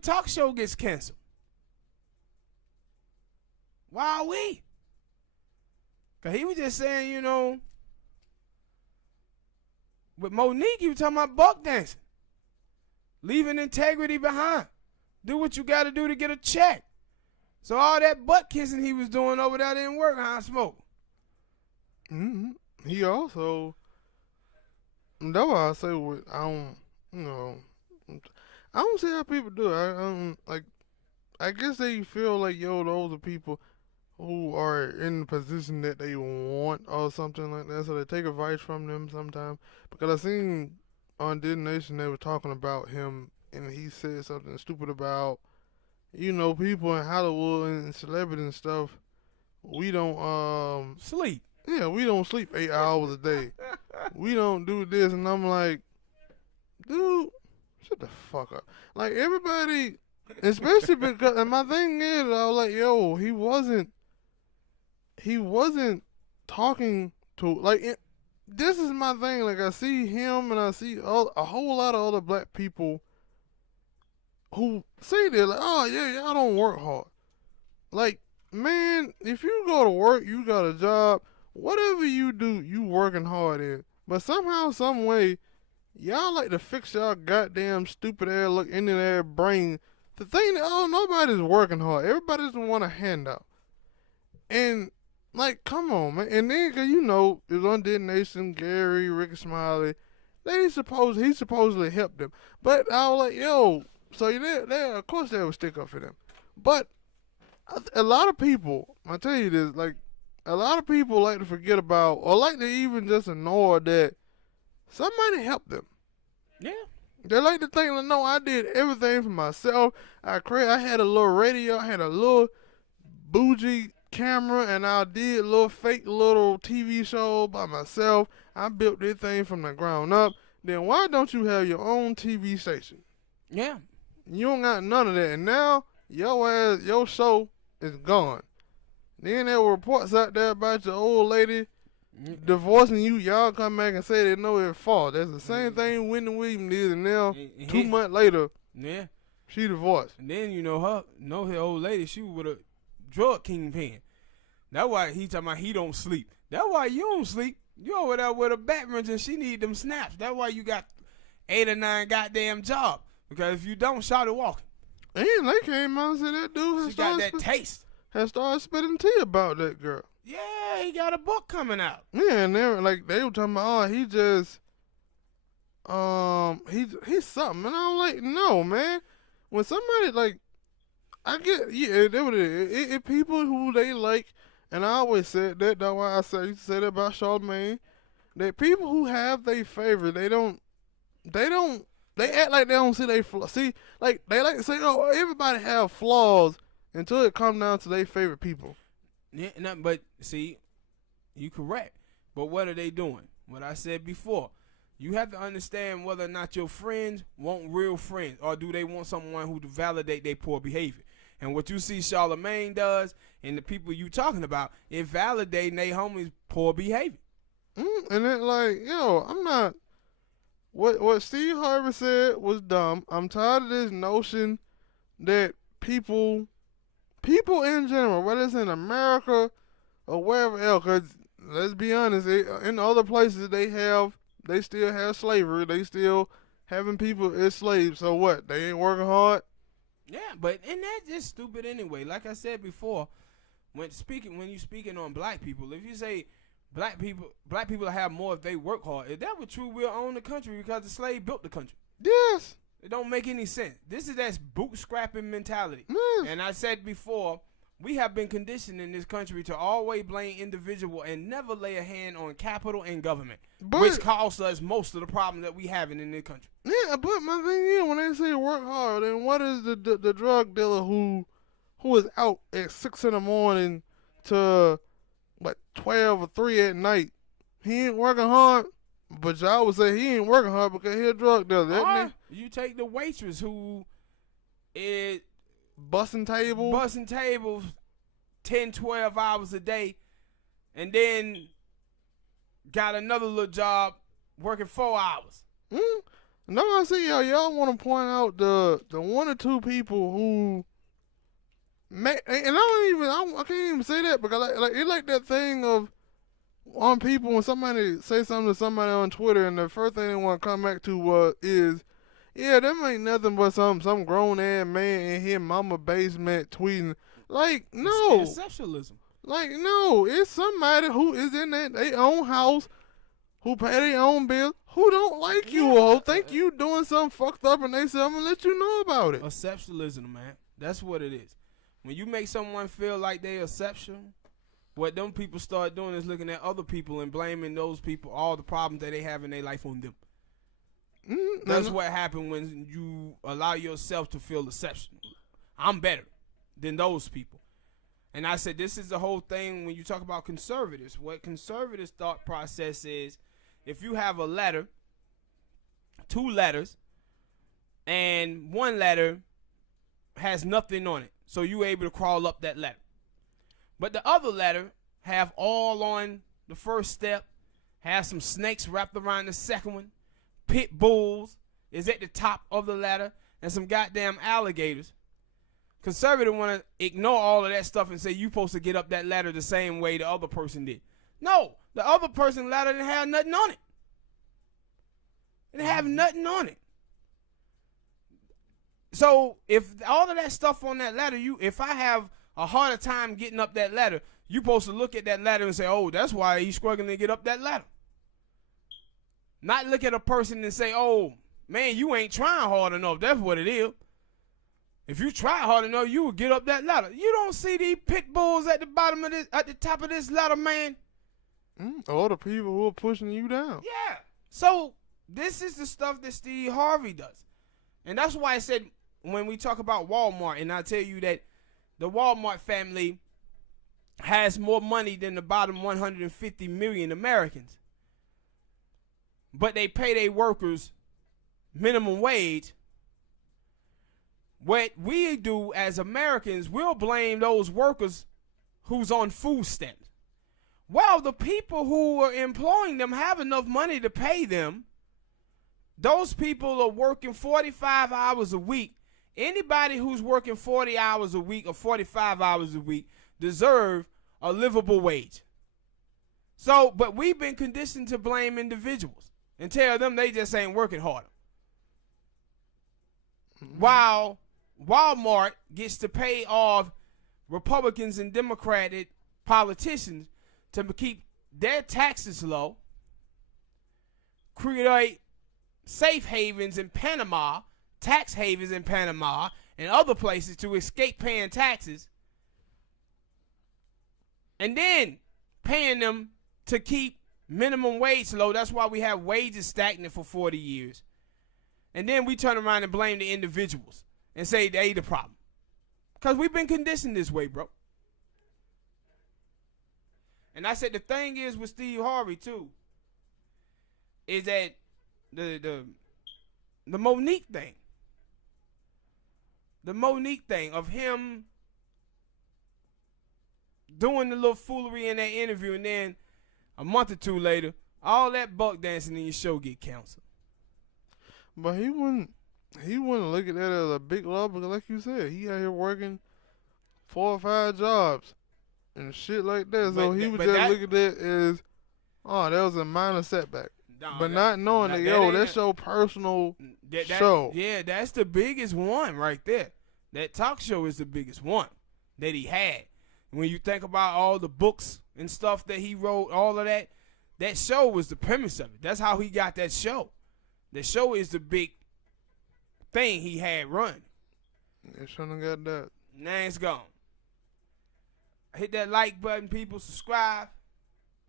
talk show gets canceled. Why are we? Because he was just saying, you know, with Monique, he was talking about buck dancing. Leaving integrity behind. Do what you got to do to get a check. So all that butt kissing he was doing over there didn't work, huh, Smoke? Mm-hmm. He also, that's why I say, I don't, you know, I don't see how people do it. I guess they feel like, yo, those are people who are in the position that they want or something like that, so they take advice from them sometimes. Because I seen on Did Nation they were talking about him, and he said something stupid about, you know, people in Hollywood and celebrity and stuff, we don't sleep. Yeah, we don't sleep 8 hours a day. We don't do this, and I'm like, dude, shut the fuck up. Like, everybody, especially because, and my thing is, I was like, yo, he wasn't talking to, like, this is my thing. Like, I see him, and I see a whole lot of other black people who say they're like, oh, yeah, y'all don't work hard. Like, man, if you go to work, you got a job, whatever you do, you working hard in. But somehow, some way, y'all like to fix y'all goddamn stupid ass look into their brain to think that, oh, nobody's working hard. Everybody just want a handout. And, like, come on, man. And then, cause you know, it was on Dead Nation, Gary, Ricky Smiley. He supposedly helped them. But I was like, yo, so they of course they would stick up for them. But a lot of people, I tell you this, like, a lot of people like to forget about, or like to even just ignore that somebody helped them. Yeah. They like to think, like, no, I did everything for myself. I had a little radio, I had a little bougie camera, and I did a little fake little TV show by myself. I built this thing from the ground up. Then why don't you have your own TV station? Yeah. You don't got none of that. And now your show is gone. Then there were reports out there about your old lady divorcing you. Y'all come back and say they know it's fault. That's the same thing Whitney Williams did, and now 2 months later, yeah, she divorced. And then you know her old lady, she was with a drug kingpin. That's why he talking about he don't sleep. That's why you don't sleep. You over there with a back wrench and she need them snaps. That's why you got 8 or 9 goddamn jobs. Because if you don't, shout it walking. And they came out and said that dude got that taste. Had started spitting tea about that girl. Yeah, he got a book coming out. Yeah, and they were talking about, oh, he just he's something. And I'm like, no, man. When somebody, like, I get, yeah, it people who they like, and I always said that, that's why I used to say that about Charlamagne, that people who have their favorite, they act like they don't see their flaws. See, like, they like to say, oh, everybody have flaws until it comes down to their favorite people. Yeah, but see, you correct. But what are they doing? What I said before. You have to understand whether or not your friends want real friends, or do they want someone who to validate their poor behavior. And what you see Charlamagne does, and the people you talking about, it validating their homies' poor behavior. And then, like, yo, I'm not. What Steve Harvey said was dumb. I'm tired of this notion that people in general, whether it's in America or wherever else, because let's be honest, in other places they still have slavery. They still having people as slaves. So what? They ain't working hard? Yeah, and that's just stupid anyway. Like I said before, when you speaking on black people, if you say black people have more if they work hard, if that were true, we'll own the country because the slave built the country. Yes. It don't make any sense. This is that bootstrapping mentality. Yes. And I said before, we have been conditioned in this country to always blame individual and never lay a hand on capital and government, which costs us most of the problem that we having in this country. Yeah, but my thing is, when they say work hard, then what is the drug dealer who is out at 6 in the morning to 12 or 3 at night? He ain't working hard. But y'all would say he ain't working hard because he a drug dealer. Or you take the waitress who is busting tables 10, 12 hours a day, and then got another little job working 4 hours. No, I see y'all want to point out the one or two people who and I can't even say that because like it's like that thing of on people when somebody say something to somebody on Twitter and the first thing they want to come back to is yeah, them ain't nothing but some grown ass man in his mama basement tweeting. Like no, It's exceptionalism. like no, it's somebody who is in their own house who pay their own bills who don't like you or think you doing something fucked up and they say I'm gonna let you know about it. Exceptionalism, man. That's what it is. When you make someone feel like they're exceptional, what them people start doing is looking at other people and blaming those people all the problems that they have in their life on them. That's what happened when you allow yourself to feel exceptional. I'm better than those people. And I said this is the whole thing when you talk about conservatives. What conservatives' thought process is, if you have a letter, 2 letters, and 1 letter has nothing on it, so you're able to crawl up that letter. But the other letter have all on the first step, have some snakes wrapped around the second one, pit bulls is at the top of the ladder, and some goddamn alligators. Conservative want to ignore all of that stuff and say you supposed to get up that ladder the same way the other person did. No, the other person's ladder didn't have nothing on it. It didn't have nothing on it. So if all of that stuff on that ladder, if I have a harder time getting up that ladder, you supposed to look at that ladder and say, oh, that's why he's struggling to get up that ladder. Not look at a person and say, oh, man, you ain't trying hard enough. That's what it is. If you try hard enough, you will get up that ladder. You don't see these pit bulls at the bottom of this, at the top of this ladder, man. All the people who are pushing you down. Yeah. So this is the stuff that Steve Harvey does. And that's why I said when we talk about Walmart, and I tell you that the Walmart family has more money than the bottom 150 million Americans. But they pay their workers minimum wage. What we do as Americans, we'll blame those workers who's on food stamps. Well, the people who are employing them have enough money to pay them. Those people are working 45 hours a week. Anybody who's working 40 hours a week or 45 hours a week deserve a livable wage. So, but we've been conditioned to blame individuals and tell them they just ain't working harder. While Walmart gets to pay off Republicans and Democratic politicians to keep their taxes low, create safe havens in Panama, tax havens in Panama, and other places to escape paying taxes, and then paying them to keep minimum wage low. That's why we have wages stagnant for 40 years. And then we turn around and blame the individuals and say they the problem. Because we've been conditioned this way, bro. And I said the thing is with Steve Harvey, too, is that the Monique thing. The Monique thing of him doing the little foolery in that interview, and then a month or two later, all that buck dancing in your show get canceled. But he wouldn't look at that as a big law because, like you said, he out here working 4 or 5 jobs and shit like that. So he would just look at that as, oh, that was a minor setback. But not knowing that, yo, that's your personal show. Yeah, that's the biggest one right there. That talk show is the biggest one that he had. When you think about all the books and stuff that he wrote, all of that, that show was the premise of it. That's how he got that show. The show is the big thing he had run. They shouldn't have got that. Now it's gone. Hit that like button, people. Subscribe.